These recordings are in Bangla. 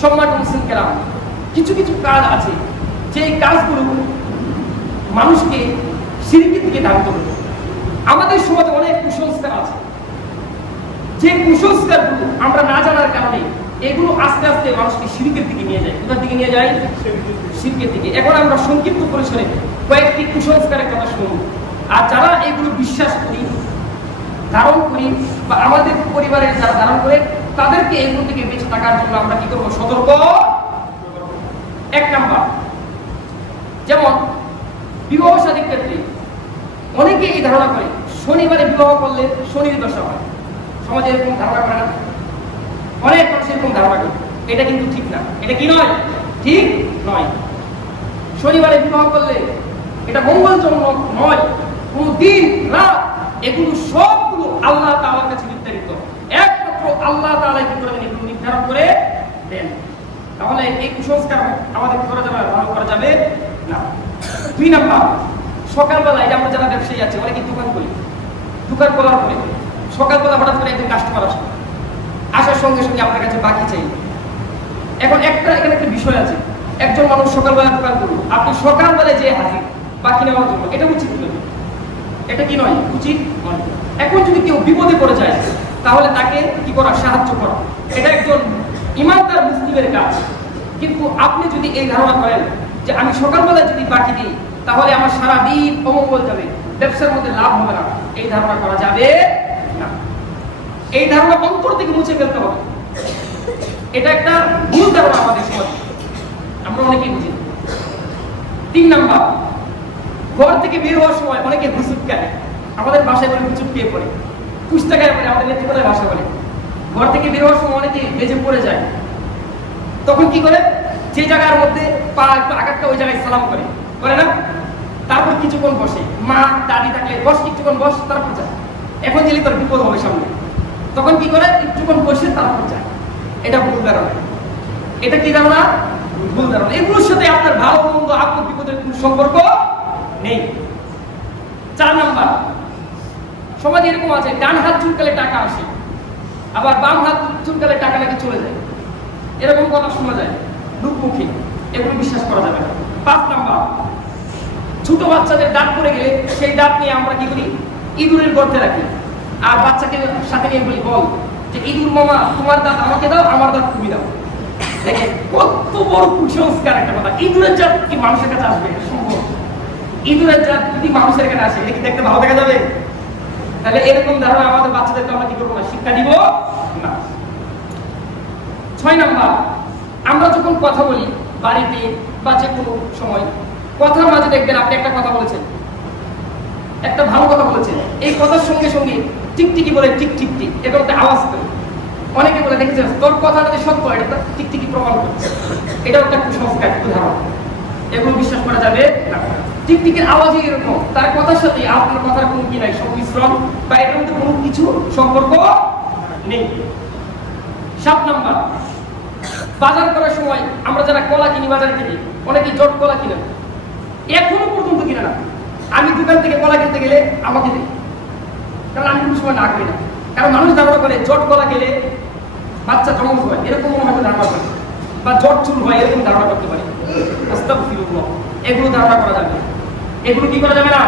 সম্মানিত মুসলিম কেরাম, কিছু কিছু কাজ আছে যে কাজগুলো মানুষকে শিরকের দিকে ধাবিত করে। আমাদের সমাজে অনেক কুসংস্কার আছে, যে কুসংস্কারগুলো আমরা না জানার কারণে এগুলো আস্তে আস্তে মানুষকে শিরকের দিকে নিয়ে যায়। কোথার দিকে নিয়ে যায়? শিরকের দিকে। এখন আমরা সংক্ষিপ্ত পরিসরে কয়েকটি কুসংস্কারের কথা শুনব। আর যারা এগুলো বিশ্বাস করি, ধারণ করি, বা আমাদের পরিবারের যারা ধারণ করে, তাদেরকে এগুলো থেকে বেঁচে থাকার জন্য আমরা কি করবো? সতর্ক। 1 নাম্বার, যেমন বিবাহ শাদীর ক্ষেত্রে অনেকে এই ধারণা করে শনিবারে বিবাহ করলে শনির দশা হয়। সমাজে এরকম ধারণা করে না? অনেক মানুষ এরকম ধারণা করে। এটা কিন্তু ঠিক না। এটা কি নয়? ঠিক নয়। শনিবারে বিবাহ করলে এটা মঙ্গলজনক নয়। কোন দিন রাত এগুলো সবগুলো আল্লাহ তাআলার কাছে নির্ধারিত। একমাত্র আল্লাহ তাআলাই কি করে দেন? এগুলো নির্ধারণ করে দেন। তাহলে এই কুসংস্কার আমাদের করা যাবে না, করা যাবে না। 2 নাম্বার, সকালবেলা এই আমরা যারা ব্যবসায়ী আছে অনেকে দোকান করি, দোকান করার পরে সকালবেলা হঠাৎ করে একজন কাস্টমার আসে, আসার সঙ্গে সঙ্গে আপনার কাছে বাকি চাই। এখন এখানে একটা বিষয় আছে, একজন মানুষ সকালবেলা দোকান করলো, আপনি সকালবেলা যে হাজির বাকি নেওয়ার জন্য, এটা উচিত নয়। এটা কি নয়? উচিত নয়। এখন যদি কেউ বিপদে পড়ে যায় তাহলে তাকে কি করা? সাহায্য করা। এটা একজন ইমানদার মুসলিমের কাজ। কিন্তু আপনি যদি এই ধারণা করেন যে আমি সকালবেলা যদি বাকি দিই তাহলে আমার সারা দিন অমঙ্গল যাবে, ব্যবসার মধ্যে লাভ হবে না, এই ধারণা করা যাবে না। এই ধারণা অন্তর থেকে মুছে ফেলতে হবে। এটা একটা ভুল ধারণা আমাদের সমাজে, আমরা অনেকেই বুঝি। 3 নাম্বার, ঘর থেকে বের হওয়ার সময় অনেকে হুচুটকায়। আমাদের ভাষায় বলে হুচুটকিয়ে পড়ে, কুষ্টাকায় পড়ে, আমাদের নেত্রকোনায় ভাষা বলে। ঘর থেকে বের হওয়ার সময় অনেকে বেজে পড়ে যায়। তখন কি করে? যে জায়গার মধ্যে পা একটু আঘাতটা ওই জায়গায় সালাম করে, করে না? তারপর কিছুক্ষণ বসে, মা দাদি থাকলে বস, কিছুক্ষণ বস, তারপর যায়। এখন গেলে তোর বিপদ হবে সামনে, তখন কি করে? একটুক্ষণ বসে তারপর যায়। এটা ভুল ধারণা। এটা কি ধারণা? ভুল ধারণা। এগুলোর সাথে আপনার ভালো মন্দ আপদ বিপদের কোনো সম্পর্ক নেই। 4 নাম্বার, সমাজে এরকম আছে ডান হাত চুলকালে টাকা আসে, আবার বাম হাত চুলকালে টাকা নাকি চলে যায়। এরকম কথা শোনা যায় লোকমুখে, এগুলো বিশ্বাস করা যাবে না। 5 নাম্বার, ছোট বাচ্চাদের দাঁত পড়ে গেলে সেই দাঁত নিয়ে আমরা কি করি? ইঁদুরের গর্তে রাখি, আর বাচ্চাকে সাথে নিয়ে বলি, বল যে ইঁদুর মামা তোমার দাঁত আমাকে দাও, আমার দাঁত তুমি দাও। দেখেন কত বড় কুসংস্কার একটা কথা। ইঁদুরের জাত কি মানুষের কাছে আসবে? সম্ভব? ইঁদুরের জাত যদি মানুষের কাছে আসে, এটা কি দেখতে ভালো দেখা যাবে? তাহলে এরকম ধারণা আমাদের বাচ্চাদেরকে আমরা কি করবো না? শিক্ষা দিব না। 6 নাম্বার, আমরা যখন কথা বলি বাড়িতে বা যে কোনো সময়, কথার মাঝে দেখবেন আপনি একটা কথা বলেছেন, একটা ভালো কথা বলেছেন, এই কথার সঙ্গে সঙ্গে টিকটিকি বলে টিক টিক টিক এরকম একটা আওয়াজ করে। অনেকে বলে দেখেছেন তোর কথাটা যে সত্য, এটা টিকটিকি প্রমাণ করছে। এটাও একটা কুসংস্কার, ধারণা। এগুলো বিশ্বাস করা যাবে না। টিকটিকির আওয়াজই এরকম, তার কথার সাথে আপনার কথার কোনো কি নাই, সংমিশ্রণ বা এর মধ্যে কোনো কিছু সম্পর্ক নেই। 7 নাম্বার, বাজার করার সময় আমরা যারা কলা কিনি বাজারে থেকে, অনেকে জট কলা কিনে, এখনো পর্যন্ত কিনে না। আমি দোকান থেকে কলা কিনতে গেলে আমাকে দিই, কারণ আমি কোনো সময় না করি না। কারণ মানুষ ধারণা করে জট কলা খেলে বাচ্চা জন্ম হয়, এরকম হয়তো ধারণা করে, বা জট চুল হয়, এরকম ধারণা করতে পারে। আস্তাগফিরুল্লাহ, এগুলো ধারণা করা যাবে, এগুলো কি করা যাবে না?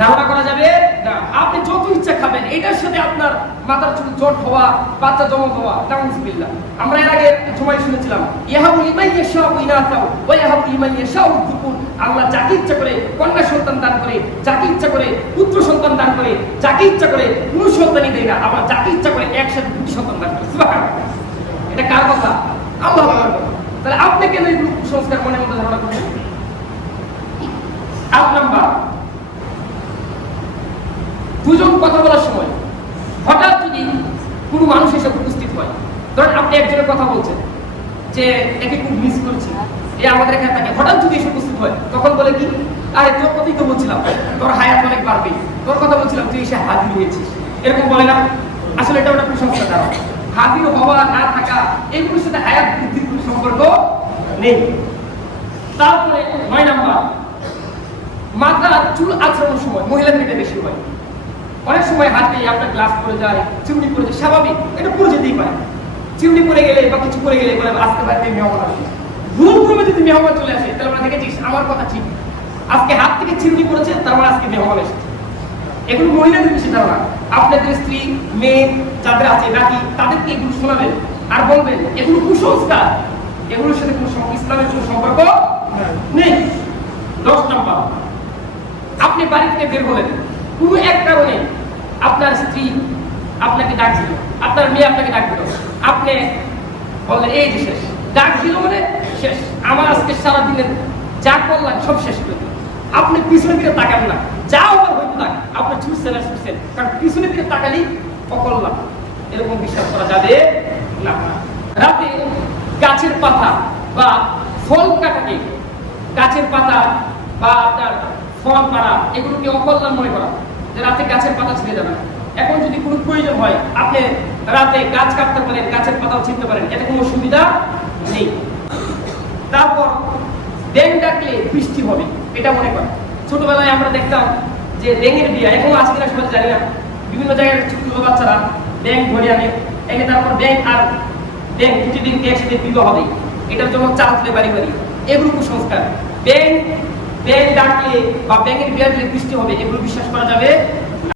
ধারণা করা যাবে না। আপনি যত ইচ্ছা খাবেন, এটার সাথে আপনার মাথার চুল জট হওয়া, বাচ্চা জন্ম হওয়া, নাউযুবিল্লাহ। আমরা এর আগে সময় শুনেছিলাম ইয়াহাবু লিমান ইয়াশাউ ইনাসা ওয়া ইয়াহাবু লিমান ইয়াশাউ যুকুর। আল্লাহ যাকে ইচ্ছা করে কন্যা সন্তান দান করে, যাকে ইচ্ছা করে পুত্র সন্তান দান করে, যাকে ইচ্ছা করে পুরো সন্তানই দেয় না, আবার যাকে ইচ্ছা করে একসাথে দুটি সন্তান দান করে। সুবহানাল্লাহ। এটা কার কথা? আল্লাহ তাআলার কথা। তাহলে আপনি কেন এই কুসংস্কার মনের মধ্যে ধারণা করছেন? 8 নাম্বার, দুজন কথা বলার সময় হঠাৎ যদি কোনো মানুষ এসে উপস্থিত হয়, ধরেন আপনি একজনের কথা বলছেন যে একে খুব মিস করছি, এ আমাদের এখানে থাকে, হঠাৎ যদি এসে উপস্থিত হয় তখন বলে কি, আরে তোর কথাই তো বলছিলাম, তোর হায়াত অনেক বাড়বে, তোর কথা বলছিলাম, তুই এসে হাজির হয়েছিস, এরকম বলে না? আসলে এটা ওটা কুসংস্কার ধারণা। হাজির হওয়া না থাকা এগুলোর সাথে হায়াত বৃদ্ধির কোনো সম্পর্ক নেই। তারপরে 9 নাম্বার, মাথার চুল আঁচড়ানোর সময় মহিলাদের এটা বেশি হয়। অনেক সময় হাতে আপনার গ্লাস পড়ে যায়, চুমড়ি পড়ে যায়, স্বাভাবিক, এটা পড়ে যেতেই পারে। চিমনি পড়ে গেলে বা কিছু করে গেলে বলে আজকে বাড়িতে মেহমান আসে। ভুল ক্রমে যদি মেহমান চলে আসে তাহলে আমরা দেখেছিস আমার কথা ঠিক, আজকে হাত থেকে চিমনি পড়েছে তার মানে আজকে মেহমান এসেছে। এগুলো মহিলাদের বেশি ধারণা। আপনাদের স্ত্রী মেয়ে যাদের আছে নাকি তাদেরকে এগুলো শোনাবেন আর বলবেন এগুলো কুসংস্কার, এগুলোর সাথে কোনো ইসলামের কোনো সম্পর্ক নেই। 10 নাম্বার, আপনি বাড়ি থেকে বের হলেন, কোনো এক কারণে আপনার স্ত্রী আপনাকে ডাক দিল, আপনার মেয়ে আপনাকে ডাক দিল, আপনি বললেন এই যে শেষ, ডাক দিল মানে শেষ, আমার আজকে সারাদিনের যা করলাম সব শেষ করে দিল। আপনি পিছনে দিকে তাকান না, যা হওয়ার হইতে থাক, আপনি ছুটছেন আর ছুটছেন, কারণ পিছনে দিকে তাকালেই অকল্যাণ। এরকম বিশ্বাস করা যাবে না। রাতে গাছের পাতা বা ফল কাটাকে, গাছের পাতা বা আপনার ফল পাড়া এগুলোকে অকল্যাণ মনে করা, যে রাতে গাছের পাতা ছিঁড়ে যাবে না। এখন যদি কোনো প্রয়োজন হয় আপনি রাতে গাছ কাটতে পারেন, গাছের পাতাও ছিঁড়তে পারেন, এতে কোনো অসুবিধা নেই। তারপর ব্যাঙ ডাকলে বৃষ্টি হবে এটা মনে করেন। ছোটবেলায় আমরা দেখতাম যে ব্যাঙের বিয়া, এখনো আছে কিনা সবাই জানি না, বিভিন্ন জায়গায় ছোট ছোট বাচ্চারা ব্যাঙ ধরে আনে, এনে তারপর ব্যাঙ আর ব্যাঙ প্রতিদিনকে একসাথে বিবাহ হবে, এটার জন্য চাল তুলে বাড়ি বাড়ি, এগুলো কুসংস্কার। ব্যাঙ ডাকলে বা ব্যাঙের বিয়া দিলে বৃষ্টি হবে এগুলো বিশ্বাস করা যাবে